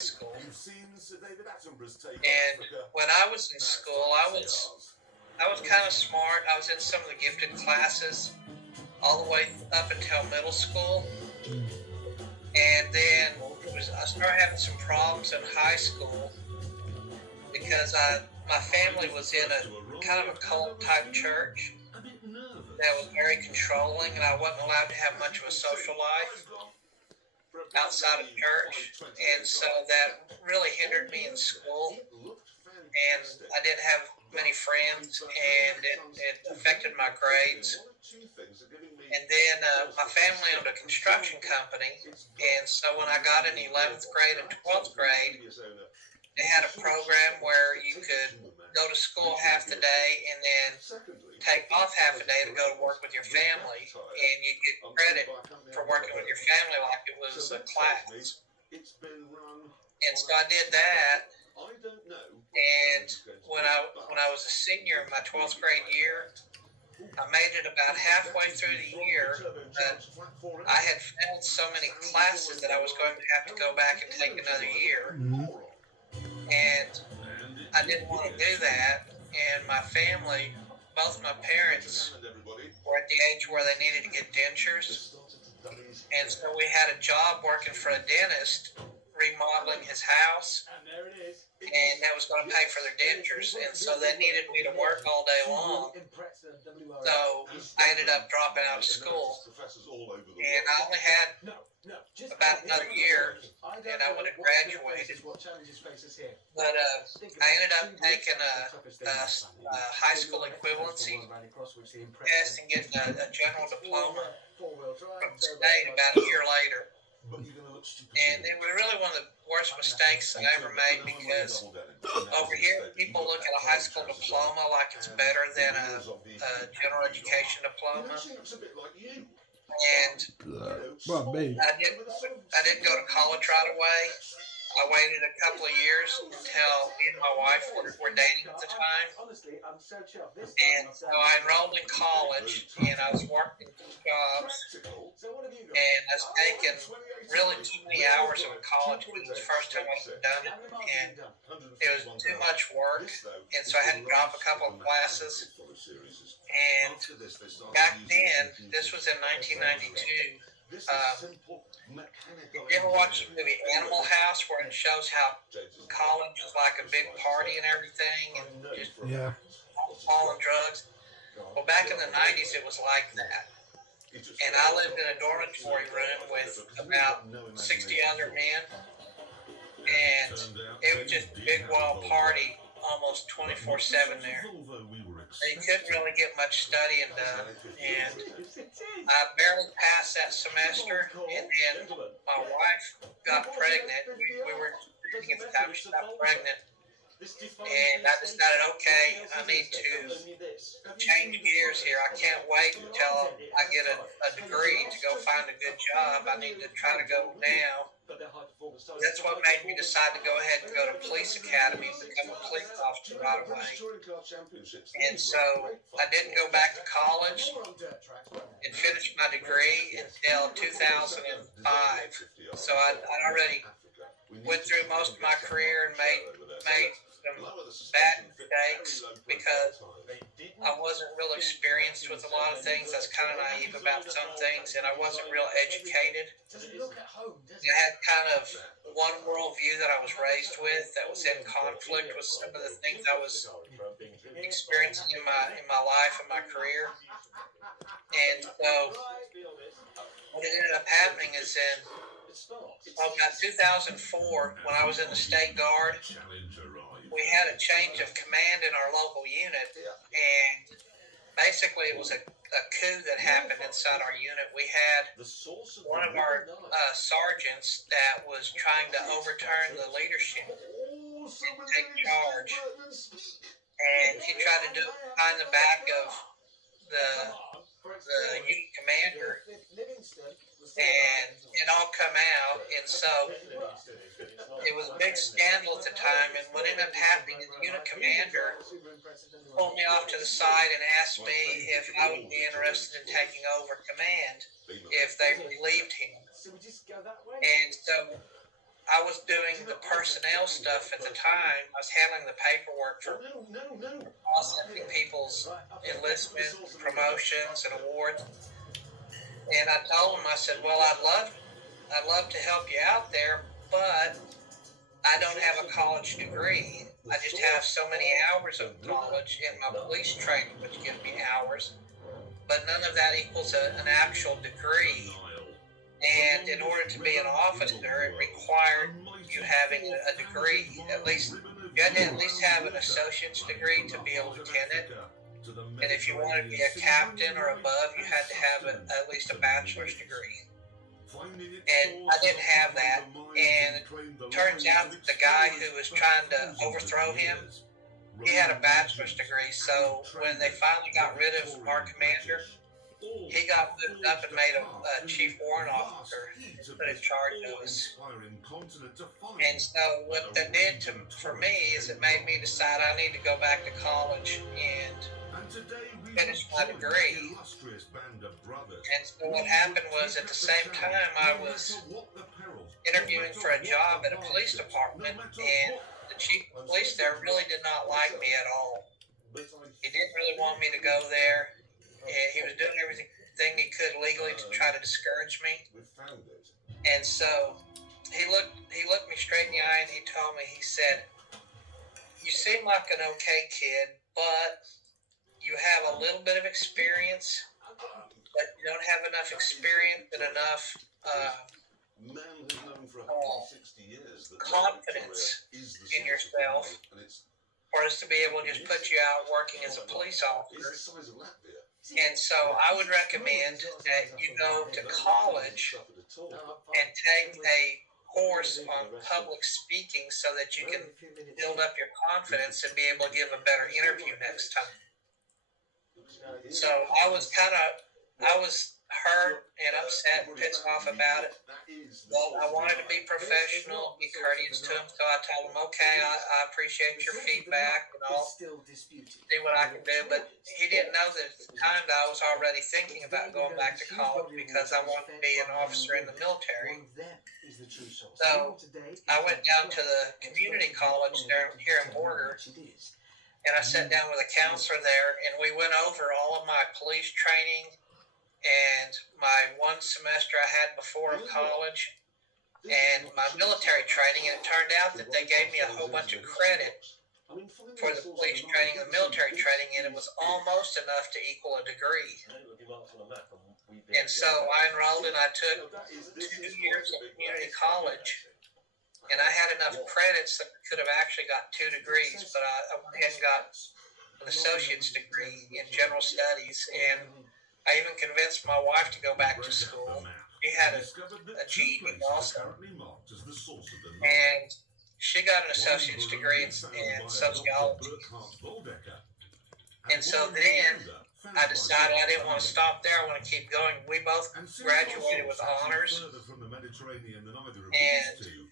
school. And when I was in school, I was kind of smart. I was in some of the gifted classes all the way up until middle school, and then I started having some problems in high school because my family was in a kind of a cult type church that was very controlling, and I wasn't allowed to have much of a social life outside of church, and so that really hindered me in school, and I didn't have many friends, and it affected my grades. And then my family owned a construction company, and so when I got in 11th grade and 12th grade, they had a program where you could go to school half the day and then take off half a day to go to work with your family, and you get credit for working with your family like it was a class. And so I did that, and when I was a senior in my 12th grade year, I made it about halfway through the year, but I had failed so many classes that I was going to have to go back and take another year, and I didn't want to do that. And my family, both my parents, were at the age where they needed to get dentures, and so we had a job working for a dentist, remodeling his house, and that was going to pay for their dentures. And so they needed me to work all day long. So I ended up dropping out of school, and I only had about another year, and I would have graduated. But I ended up taking a high school equivalency test and getting a general diploma from the state about a year later. And it was really one of the worst mistakes I ever made because over here people look at a high school diploma like it's better than a general education diploma. And I didn't go to college right away. I waited a couple of years until me and my wife were dating at the time. And so I enrolled in college, and I was working two jobs, and I was taking really too many hours of college because it was the first time I had done it, and it was too much work, and so I had to drop a couple of classes. And back then, this was in 1992. Did you ever watch the movie Animal House, where it shows how college is like a big party and everything, and just Yeah. alcohol and drugs? Well, back in the 90s, it was like that. And I lived in a dormitory room with about 60 other men, and it was just a big wild party almost 24/7 there. You couldn't really get much studying done, and I barely passed that semester, and then my wife got pregnant. We were dating at the time. She got pregnant, and I decided, okay, I need to change gears here. I can't wait until I get a degree to go find a good job. I need to try to go now. That's what made me decide to go ahead and go to police academy and become a police officer right away. And so I didn't go back to college and finish my degree until 2005. So I'd already went through most of my career and made some bad mistakes because I wasn't real experienced with a lot of things. I was kind of naive about some things, and I wasn't real educated. I had kind of one worldview that I was raised with that was in conflict with some of the things I was experiencing in my life and my career. And so what ended up happening is in about 2004, when I was in the state guard, we had a change of command in our local unit, and basically it was a coup that happened inside our unit. We had one of our sergeants that was trying to overturn the leadership and take charge, and he tried to do it behind the back of the unit commander, and it all come out. And so it was a big scandal at the time, and what ended up happening is the unit commander pulled me off to the side and asked me if I would be interested in taking over command if they relieved him. And so I was doing the personnel stuff at the time. I was handling the paperwork for processing people's enlistment, promotions, and awards. And I told him, I said, "Well, I'd love to help you out there, but I don't have a college degree. I just have so many hours of college in my police training, which gives me hours, but none of that equals an actual degree. And in order to be an officer, it required you having a degree. At least you had to at least have an associate's degree to be a lieutenant. And if you wanted to be a captain or above, you had to have at least a bachelor's degree. And I didn't have that. And it turns out that the guy who was trying to overthrow him, he had a bachelor's degree. So when they finally got rid of our commander, he got moved up and made a chief warrant officer and put in charge of us. And so what that did for me is it made me decide I need to go back to college and finish my degree. And so what happened was at the same time I was interviewing for a job at a police department, and the chief of police there really did not like me at all. He didn't really want me to go there, and he was doing everything he could legally to try to discourage me. And so he looked me straight in the eye and he told me, he said, "You seem like an okay kid, but you have a little bit of experience, but you don't have enough experience and enough confidence in yourself for us to be able to just put you out working as a police officer. And so I would recommend that you go to college and take a course on public speaking so that you can build up your confidence and be able to give a better interview next time." So I was hurt and upset and pissed off about it. But I wanted to be professional, be courteous to him. So I told him, "Okay, I appreciate your feedback and I'll see what I can do." But he didn't know that at the time that I was already thinking about going back to college because I wanted to be an officer in the military. So I went down to the community college there here in Borger, and I sat down with a counselor there, and we went over all of my police training and my one semester I had before of college and my military training. And it turned out that they gave me a whole bunch of credit for the police training and the military training, and it was almost enough to equal a degree. And so I enrolled and I took 2 years of community college, and I had enough credits that I could have actually got 2 degrees, but I went ahead and got an associate's degree in general studies. And I even convinced my wife to go back to school. She had a GED also, and she got an associate's degree in sociology. And so then I decided I didn't want to stop there. I want to keep going. We both graduated with honors, and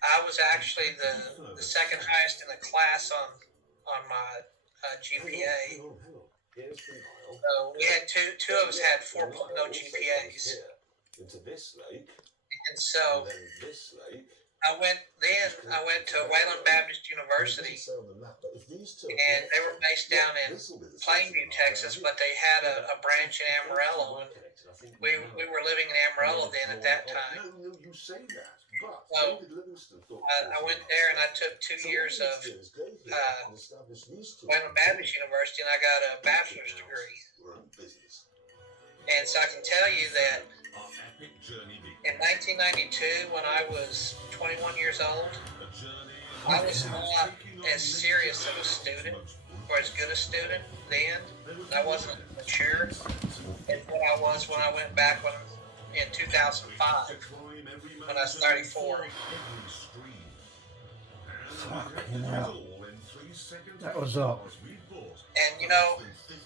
I was actually the second highest in the class on my GPA. So we had two of us had 4.0 GPAs. And so I went to Wayland Baptist University, and they were based down in Plainview, Texas, but they had a branch in Amarillo, and we were living in Amarillo then at that time. So I went there and I took 2 years of Wayland Baptist University, and I got a bachelor's degree. And so I can tell you that in 1992, when I was 21 years old, I was not as serious of a student or as good a student then. I wasn't mature as what I was when I went back in 2005 when I was 34. Fucking hell. That was up. And you know,